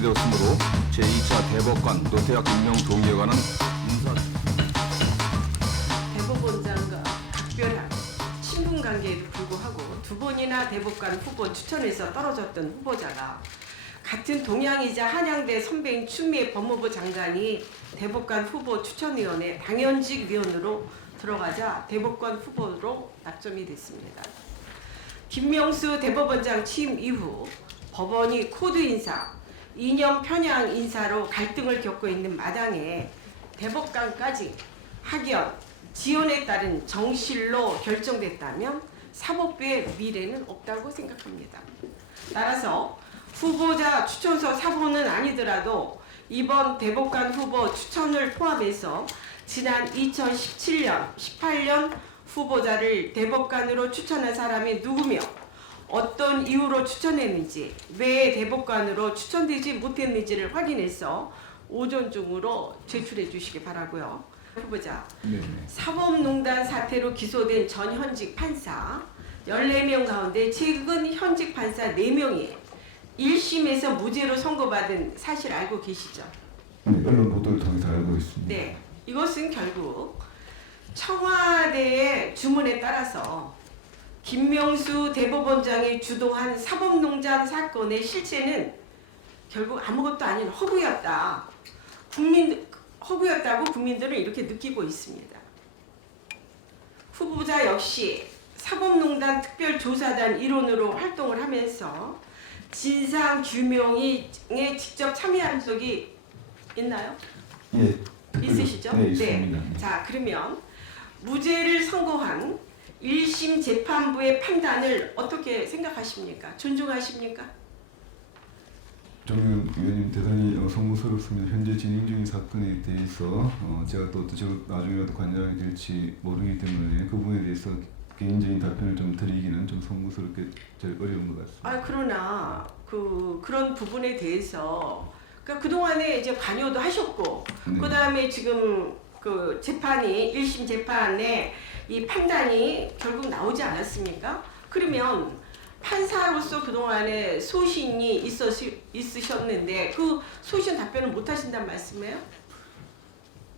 정리되었으므로 제2차 대법관 노태학 임명 동의에 관한 인사 대법원장과 각별한 친분 관계에도 불구하고 두 번이나 대법관 후보 추천에서 떨어졌던 후보자가 같은 동양이자 한양대 선배인 추미애 법무부 장관이 대법관 후보 추천위원회 당연직 위원으로 들어가자 대법관 후보로 낙점이 됐습니다. 김명수 대법원장 취임 이후 법원이 코드 인사, 이념 편향 인사로 갈등을 겪고 있는 마당에 대법관까지 학연, 지원에 따른 정실로 결정됐다면 사법부의 미래는 없다고 생각합니다. 따라서 후보자 추천서 사본은 아니더라도 이번 대법관 후보 추천을 포함해서 지난 2017년, 18년 후보자를 대법관으로 추천한 사람이 누구며 어떤 이유로 추천했는지, 왜 대법관으로 추천되지 못했는지를 확인해서 오전 중으로 제출해 주시기 바라고요. 후보자, 사법농단 사태로 기소된 전 현직 판사 14명 가운데 최근 현직 판사 4명이 1심에서 무죄로 선고받은 사실 알고 계시죠? 네, 언론 보도를 통해서 알고 있습니다. 네, 이것은 결국 청와대의 주문에 따라서 김명수 대법원장이 주도한 사법농단 사건의 실체는 결국 아무것도 아닌 허구였다. 허구였다고 국민들은 이렇게 느끼고 있습니다. 후보자 역시 사법농단 특별조사단 일원으로 활동을 하면서 진상규명에 직접 참여한 적이 있나요? 예, 있으시죠? 네, 있습니다. 네. 자, 그러면 무죄를 선고한 1심 재판부의 판단을 어떻게 생각하십니까? 존중하십니까? 정의원 의원님 대단히 송구스럽습니다. 현재 진행 중인 사건에 대해서 제가 또 나중에라도 관장이 될지 모르기 때문에 그 부분에 대해서 개인적인 답변을 좀 드리기는 좀 송구스럽게 제일 어려운 것 같습니다. 그러나 그런 부분에 대해서 그러니까 그동안에 이제 관여도 하셨고 네. 그다음에 지금 그 재판이 1심 재판에 이 판단이 결국 나오지 않았습니까? 그러면 판사로서 그동안에 소신이 있으셨는데 그 소신 답변을 못 하신단 말씀이에요?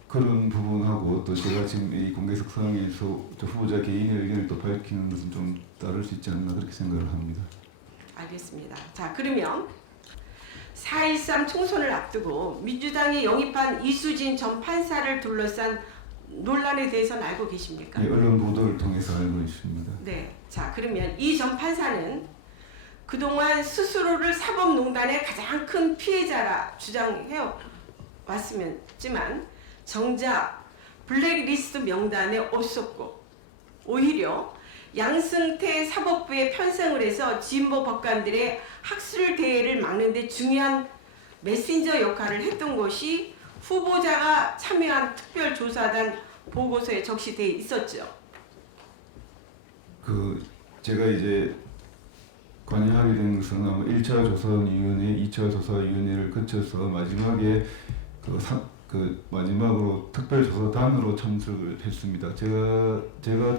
그런 부분하고 또 제가 지금 이 공개석 상황에서 후보자 개인의 의견을 또 밝히는 것은 좀 따를 수 있지 않나 그렇게 생각을 합니다. 알겠습니다. 자, 그러면 4.13 총선을 앞두고 민주당이 영입한 이수진 전 판사를 둘러싼 논란에 대해서는 알고 계십니까? 네, 언론 보도를 통해서 알고 있습니다. 네. 자, 그러면 이 전 판사는 그동안 스스로를 사법농단의 가장 큰 피해자라 주장해 왔지만 정작 블랙리스트 명단에 없었고 오히려 양승태 사법부에 편성을 해서 진보 법관들의 학술 대회를 막는 데 중요한 메신저 역할을 했던 것이 후보자가 참여한 특별조사단 보고서에 적시되어 있었죠. 제가 이제 관여하게 된 것은 아마 1차 조사위원회, 2차 조사위원회를 거쳐서 마지막에 마지막으로 특별조사단으로 참석을 했습니다. 제가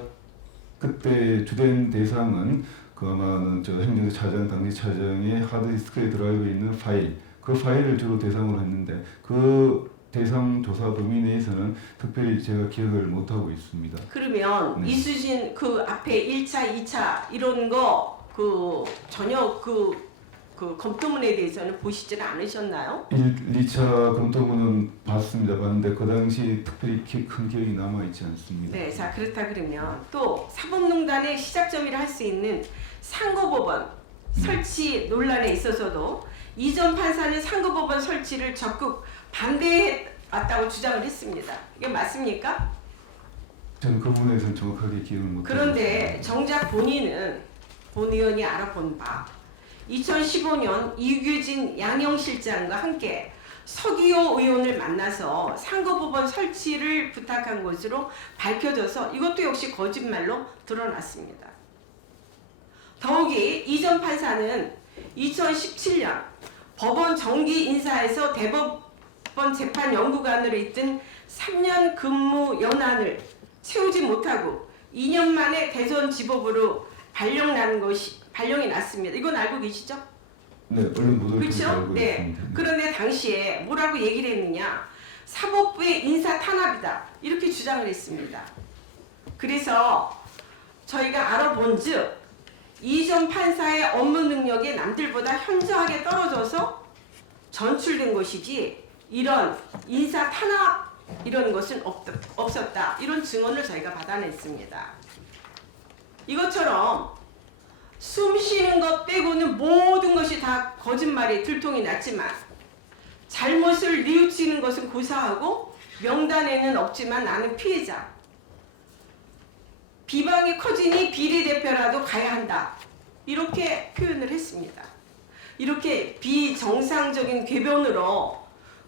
그때 주된 대상은 아마는 행정처 차장, 당시 차장의 하드디스크에 들어가 있는 파일, 그 파일을 주로 대상으로 했는데 그 대상 조사 범위 내에서는 특별히 제가 기억을 못 하고 있습니다. 그러면 네. 이수진 그 앞에 1차, 2차 이런 거 전혀 검토문에 대해서는 보시지는 않으셨나요? 2차 검토문은 봤는데 그 당시 특별히 큰 기억이 남아있지 않습니다. 네, 자 그렇다 그러면 또 사법농단의 시작점이라 할 수 있는 상고법원 설치 논란에 있어서도 이 전 판사는 상고법원 설치를 적극 반대해 왔다고 주장을 했습니다. 이게 맞습니까? 저는 그 부분에서는 정확하게 기억을 못 하고 그런데 있습니다. 정작 본 의원이 알아본 바 2015년 이규진 양형실장과 함께 서기호 의원을 만나서 상고법원 설치를 부탁한 것으로 밝혀져서 이것도 역시 거짓말로 드러났습니다. 더욱이 이 전 판사는 2017년 법원 정기 인사에서 대법원 재판연구관으로 있던 3년 근무 연한을 채우지 못하고 2년 만에 대전지법으로 발령이 났습니다. 이건 알고 계시죠? 네, 언론 보도를 통해서 그렇죠? 알고 네. 있습니다. 그런데 당시에 뭐라고 얘기를 했느냐? 사법부의 인사 탄압이다. 이렇게 주장을 했습니다. 그래서 저희가 알아본즉 이전 판사의 업무 능력이 남들보다 현저하게 떨어져서 전출된 것이지 이런 인사 탄압 이런 것은 없었다. 이런 증언을 저희가 받아냈습니다. 이것처럼 숨 쉬는 것 빼고는 모든 것이 다 거짓말에 들통이 났지만 잘못을 뉘우치는 것은 고사하고 명단에는 없지만 나는 피해자. 비방이 커지니 비례대표라도 가야 한다. 이렇게 표현을 했습니다. 이렇게 비정상적인 궤변으로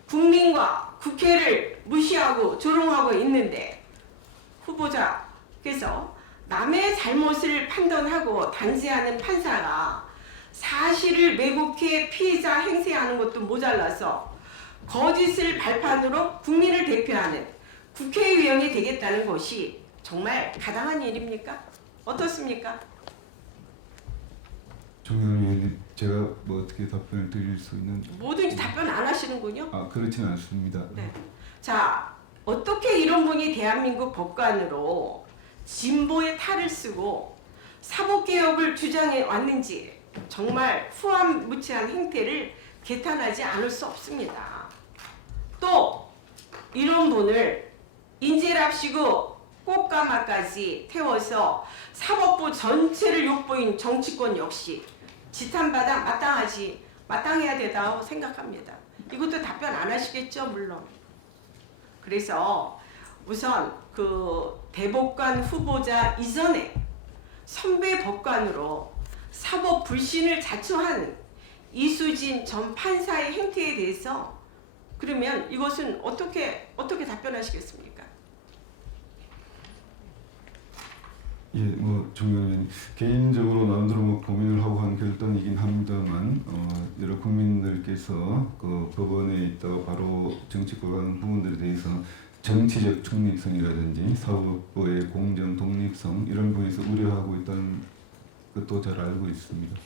국민과 국회를 무시하고 조롱하고 있는데 후보자께서 남의 잘못을 판단하고 단죄하는 판사가 사실을 왜곡해 피해자 행세하는 것도 모자라서 거짓을 발판으로 국민을 대표하는 국회의원이 되겠다는 것이 정말 가당한 일입니까? 어떻습니까? 정의원 의원님, 제가 뭐 어떻게 답변을 드릴 수 있는? 뭐든지 답변 안 하시는군요. 그렇지는 않습니다. 네. 자, 어떻게 이런 분이 대한민국 법관으로 진보의 탈을 쓰고 사법개혁을 주장해 왔는지 정말 후한무치한 행태를 개탄하지 않을 수 없습니다. 또 이런 분을 인재랍시고 꽃가마까지 태워서 사법부 전체를 욕보인 정치권 역시 지탄받아 마땅해야 된다고 생각합니다. 이것도 답변 안 하시겠죠, 물론. 그래서 우선 그 대법관 후보자 이전에 선배 법관으로 사법 불신을 자초한 이수진 전 판사의 행태에 대해서 그러면 이것은 어떻게 답변하시겠습니까? 예, 뭐 정의원 개인적으로 나름대로 뭐 고민을 하고 한 결단이긴 합니다만 여러 국민들께서 그 법원에 있다가 바로 정치권 가는 부분들에 대해서 정치적 중립성이라든지 사법부의 공정 독립성 이런 부분에서 우려하고 있다는 것도 잘 알고 있습니다.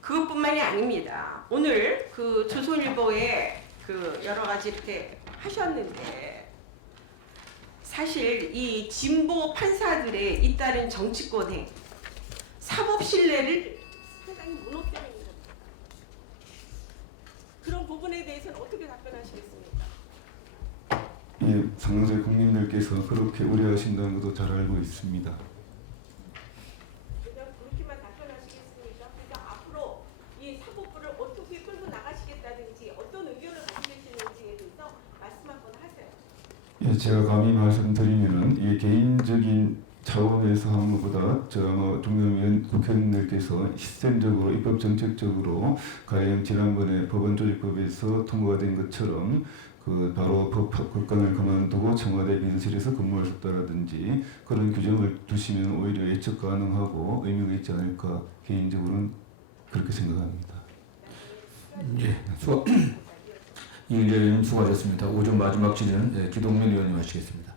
그것뿐만이 아닙니다. 오늘 그 조선일보에 그 여러 가지 이렇게 하셨는데 사실 이 진보 판사들의 잇따른 정치권의 사법 신뢰를 상당히 무너뜨리는 겁니다. 그런 부분에 대해서는 어떻게 답변하시겠습니까? 예, 상당수 국민들께서 그렇게 우려하신다는 것도 잘 알고 있습니다. 그냥 그렇게만 답변하시겠습니까? 그러니까 앞으로 이 사법부를 어떻게 끌고 나가시겠다든지 어떤 의견을 가지고 계시는지에 대해서 말씀 한번 하세요. 예, 제가 감히 말씀드리면은 이게 개인적인 차원에서 하는 것보다 저 아마 종영위원 국회의원들께서 시스템적으로 입법 정책적으로 가령 지난번에 법원조직법에서 통과가 된 것처럼 그 바로 법관을 그만두고 청와대 비서실에서 근무할 수 없다라든지 그런 규정을 두시면 오히려 예측 가능하고 의미가 있지 않을까 개인적으로는 그렇게 생각합니다. 예, 이은재 의원님 수고하셨습니다. 오전 마지막 질의는 기동민 의원님 하시겠습니다.